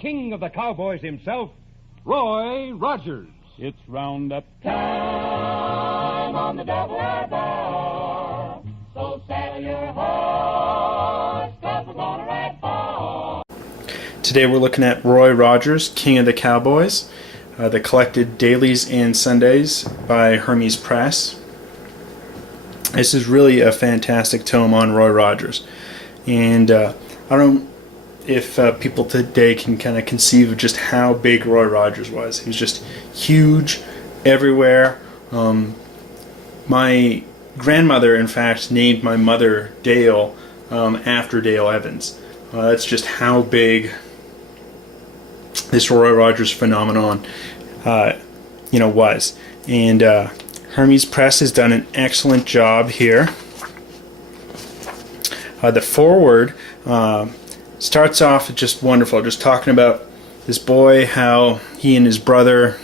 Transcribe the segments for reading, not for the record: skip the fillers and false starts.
king of the Cowboys himself, Roy Rogers. It's roundup time on the double-R bar. So saddle your horse, 'cause we're gonna ride far. Today we're looking at Roy Rogers, King of the Cowboys, the collected Dailies and Sundays by Hermes Press. This is really a fantastic tome on Roy Rogers, and I don't know if people today can kind of conceive of just how big Roy Rogers was. He was just huge everywhere. My grandmother, in fact, named my mother Dale after Dale Evans. That's just how big this Roy Rogers phenomenon was. And Hermes Press has done an excellent job here. The foreword starts off just wonderful, just talking about this boy, how he and his brother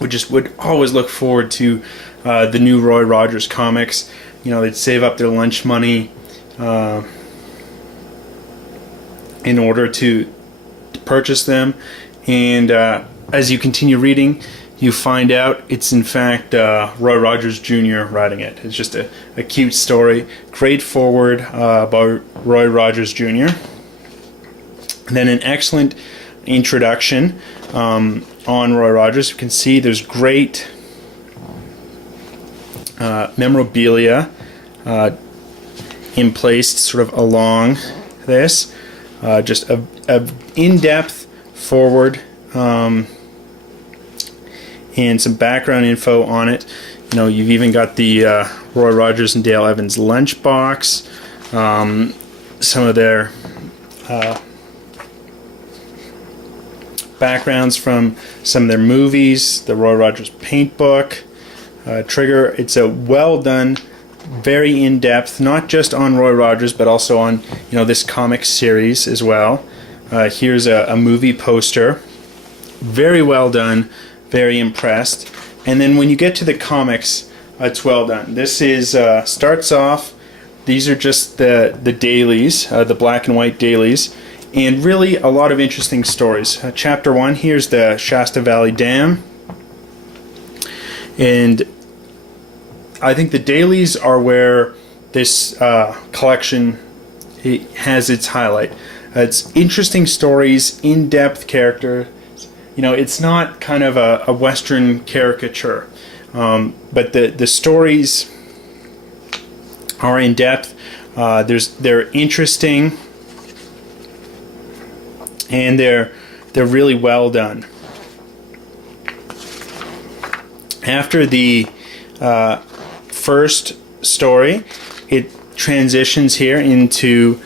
would always look forward to the new Roy Rogers comics. They'd save up their lunch money in order to purchase them, and as you continue reading, you find out it's in fact Roy Rogers Jr. writing it. It's just a cute story. Great foreword about Roy Rogers Jr. And then an excellent introduction on Roy Rogers. You can see there's great memorabilia in place sort of along this. Just a in-depth foreword and some background info on it. You've even got the Roy Rogers and Dale Evans lunchbox, some of their backgrounds from some of their movies, the Roy Rogers paint book, Trigger. It's a well done, very in-depth, not just on Roy Rogers but also on this comic series as well. Here's a movie poster, very well done, very impressed. And then when you get to the comics, it's well done. This is starts off, these are just the dailies, the black and white dailies, and really a lot of interesting stories. Chapter 1, here's the Shasta Valley Dam, and I think the dailies are where this collection has its highlight. It's interesting stories, in-depth character. It's not kind of a Western caricature, but the stories are in depth. They're interesting, and they're really well done. After the first story, it transitions here into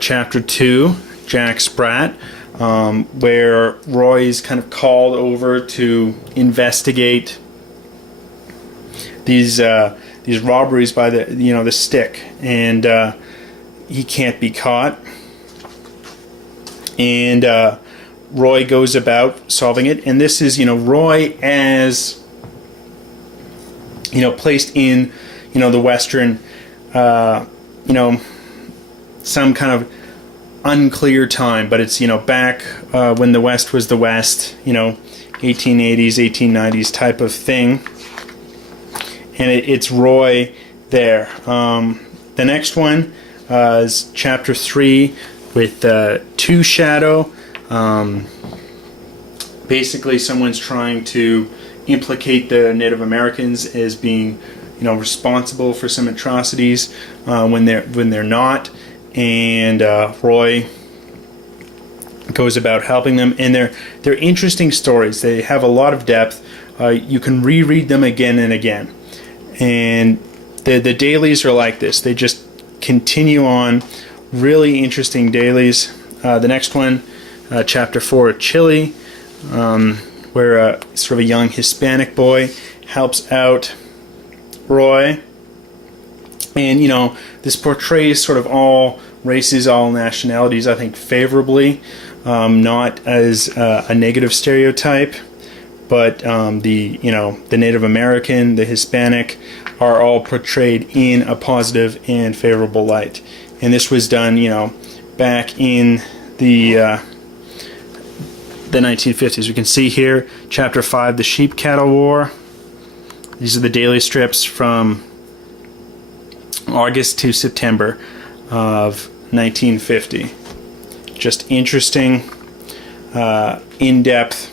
chapter 2, Jack Sprat, where Roy is kind of called over to investigate these robberies by the stick, and he can't be caught, and Roy goes about solving it. And this is Roy as placed in the Western some kind of unclear time, but it's back when the West was the West, 1880s, 1890s type of thing, and it's Roy there. The next one is chapter 3 with Two Shadow. Basically, someone's trying to implicate the Native Americans as being responsible for some atrocities when they're not. And Roy goes about helping them, and they're interesting stories. They have a lot of depth. You can reread them again and again, and the dailies are like this. They just continue on. Really interesting dailies. The next one, chapter 4, Chile, where sort of a young Hispanic boy helps out Roy. And this portrays sort of all races, all nationalities, I think favorably, not as a negative stereotype, but the Native American, the Hispanic, are all portrayed in a positive and favorable light. And this was done, back in the the 1950s. We can see here, Chapter 5, the Sheep Cattle War. These are the daily strips from August to September of 1950. Just interesting, in-depth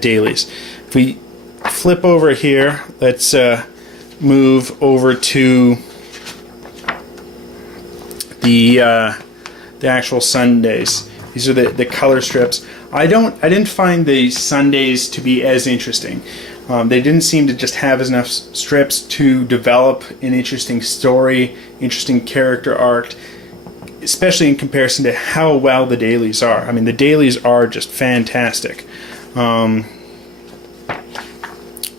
dailies. If we flip over here, let's move over to the actual Sundays. These are the color strips. I didn't find the Sundays to be as interesting. They didn't seem to just have enough strips to develop an interesting story, interesting character arc, especially in comparison to how well the dailies are. I mean, the dailies are just fantastic.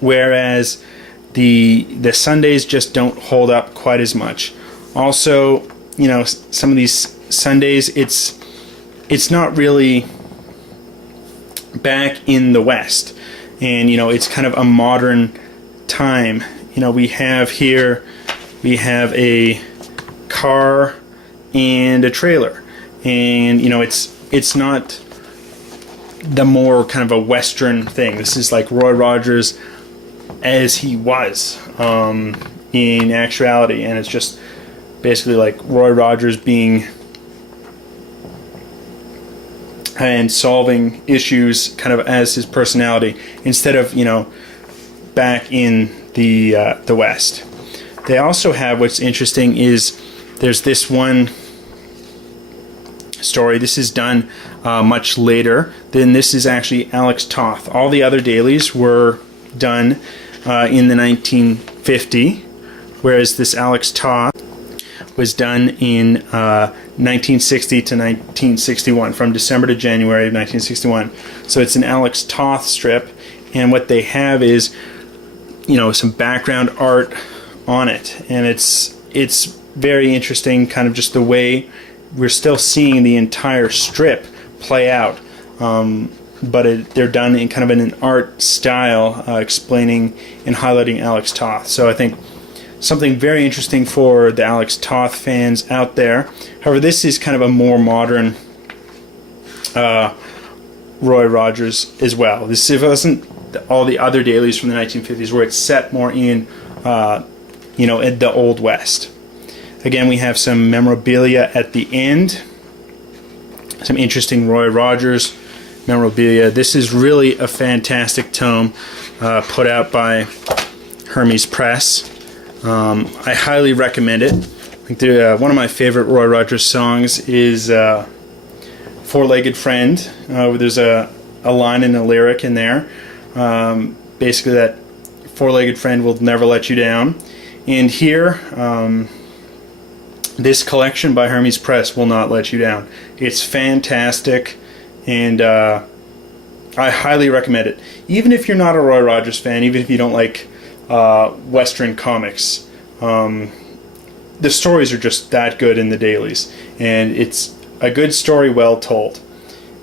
Whereas the Sundays just don't hold up quite as much. Also, you know, some of these Sundays, it's not really back in the West, and you know, it's kind of a modern time. You know, we have a car and a trailer, and you know, it's not the more kind of a Western thing. This is like Roy Rogers as he was in actuality, and it's just basically like Roy Rogers being and solving issues kind of as his personality, instead of, you know, back in the West. They also have, what's interesting is there's this one story. This is done much later. Then this is actually Alex Toth. All the other dailies were done in the 1950, whereas this Alex Toth was done in 1960 to 1961, from December to January of 1961. So it's an Alex Toth strip, and what they have is, you know, some background art on it, and it's very interesting, kind of just the way we're still seeing the entire strip play out, but they're done in kind of an art style, explaining and highlighting Alex Toth. So I think something very interesting for the Alex Toth fans out there. However, this is kind of a more modern Roy Rogers as well. This wasn't all the other dailies from the 1950s where it's set more in, you know, at the Old West. Again, we have some memorabilia at the end. Some interesting Roy Rogers memorabilia. This is really a fantastic tome put out by Hermes Press. I highly recommend it. I think one of my favorite Roy Rogers songs is Four-Legged Friend. There's a line in the lyric in there, basically that four-legged friend will never let you down. And here, this collection by Hermes Press will not let you down. It's fantastic, and I highly recommend it. Even if you're not a Roy Rogers fan, even if you don't like Western comics, the stories are just that good in the dailies, and it's a good story well told.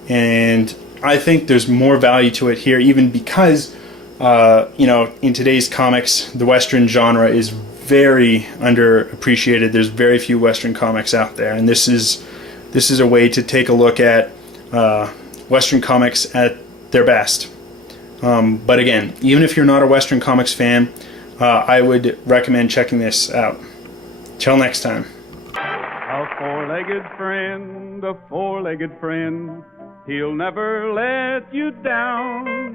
And I think there's more value to it here, even because you know, in today's comics, the Western genre is very underappreciated. There's very few Western comics out there, and this is a way to take a look at Western comics at their best. But again, even if you're not a Western comics fan, I would recommend checking this out. Till next time. A four-legged friend, he'll never let you down.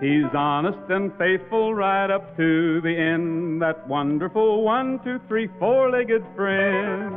He's honest and faithful right up to the end, that wonderful 1, 2, 3, four-legged friend.